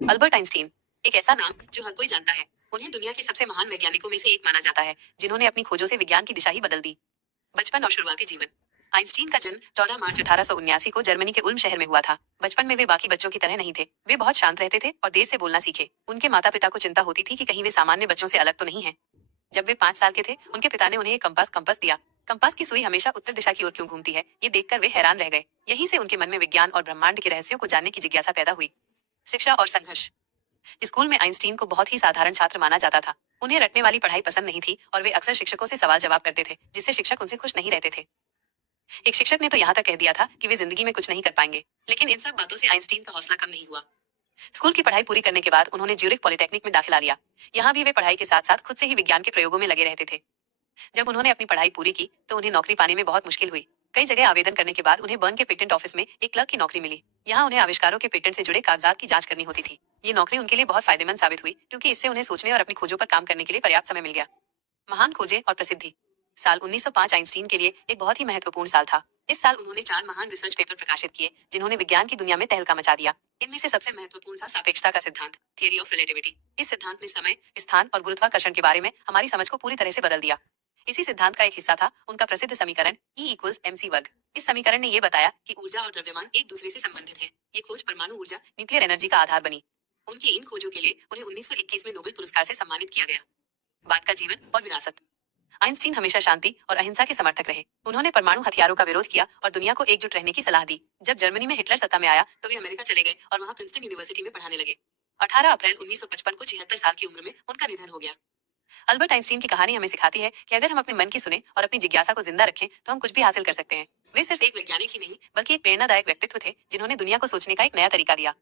Albert Einstein, एक ऐसा नाम जो हर कोई जानता है। उन्हें दुनिया के सबसे महान वैज्ञानिकों में से एक माना जाता है, जिन्होंने अपनी खोजों से विज्ञान की दिशा ही बदल दी। बचपन और शुरुआती जीवन। आइंस्टीन का जन्म 14 मार्च 1879 को जर्मनी के उल्म शहर में हुआ था। बचपन में वे बाकी बच्चों की तरह नहीं थे। वे बहुत शांत रहते थे और देर से बोलना सीखे। उनके माता पिता को चिंता होती थी कि कहीं वे सामान्य बच्चों से अलग तो नहीं हैं। जब वे 5 साल के थे, उनके पिता ने उन्हें एक कंपास दिया। कंपास की सुई हमेशा उत्तर दिशा की ओर क्यों घूमती है, ये देखकर वे हैरान रह गए। यहीं से उनके मन में विज्ञान और ब्रह्मांड के रहस्यों को जानने की जिज्ञासा पैदा हुई। शिक्षा और संघर्ष। स्कूल में आइंस्टीन को बहुत ही साधारण छात्र माना जाता था। उन्हें रटने वाली पढ़ाई पसंद नहीं थी और वे अक्सर शिक्षकों से सवाल जवाब करते थे, जिससे शिक्षक उनसे खुश नहीं रहते थे। एक शिक्षक ने तो यहाँ तक कह दिया था कि वे जिंदगी में कुछ नहीं कर पाएंगे। लेकिन इन सब बातों से आइंस्टीन का हौसला कम नहीं हुआ। स्कूल की पढ़ाई पूरी करने के बाद उन्होंने ज्यूरिख पॉलिटेक्निक में दाखिला लिया। यहाँ भी वे पढ़ाई के साथ साथ खुद से ही विज्ञान के प्रयोगों में लगे रहते थे। जब उन्होंने अपनी पढ़ाई पूरी की तो उन्हें नौकरी पाने में बहुत मुश्किल हुई। कई जगह आवेदन करने के बाद उन्हें बर्न के पेटेंट ऑफिस में एक क्लर्क की नौकरी मिली। यहाँ उन्हें आविष्कारों के पेटेंट से जुड़े कागजात की जांच करनी होती थी। ये नौकरी उनके लिए बहुत फायदेमंद साबित हुई, क्योंकि इससे उन्हें सोचने और अपनी खोजों पर काम करने के लिए पर्याप्त समय मिल गया। महान खोजें और प्रसिद्धि। साल 1905 आइंस्टीन के लिए एक बहुत ही महत्वपूर्ण साल था। इस साल उन्होंने 4 महान रिसर्च पेपर प्रकाशित किए, जिन्होंने विज्ञान की दुनिया में तहलका मचा दिया। इनमें से सबसे महत्वपूर्ण था सापेक्षता का सिद्धांत, थियरी ऑफ रिलेटिविटी। इस सिद्धांत ने समय, स्थान और गुरुत्वाकर्षण के बारे में हमारी समझ को पूरी तरह से बदल दिया। इसी सिद्धांत का एक हिस्सा था उनका प्रसिद्ध समीकरण E = mc वर्ग। इस समीकरण ने यह बताया कि ऊर्जा और द्रव्यमान एक दूसरे से संबंधित हैं। ये खोज परमाणु ऊर्जा, न्यूक्लियर एनर्जी का आधार बनी। उनकी इन खोजों के लिए उन्हें 1921 में नोबेल पुरस्कार से सम्मानित किया गया। बाद का जीवन और विरासत। आइंस्टीन हमेशा शांति और अहिंसा के समर्थक रहे। उन्होंने परमाणु हथियारों का विरोध किया और दुनिया को एकजुट रहने की सलाह दी। जब जर्मनी में हिटलर सत्ता में आया तो वे अमेरिका चले गए और वहां प्रिंसटन यूनिवर्सिटी में पढ़ाने लगे। 18 अप्रैल 1955 को 76 साल की उम्र में उनका निधन हो गया। अल्बर्ट आइंस्टीन की कहानी हमें सिखाती है कि अगर हम अपने मन की सुने और अपनी जिज्ञासा को जिंदा रखें तो हम कुछ भी हासिल कर सकते हैं। वे सिर्फ एक वैज्ञानिक ही नहीं, बल्कि एक प्रेरणादायक व्यक्तित्व थे, जिन्होंने दुनिया को सोचने का एक नया तरीका दिया।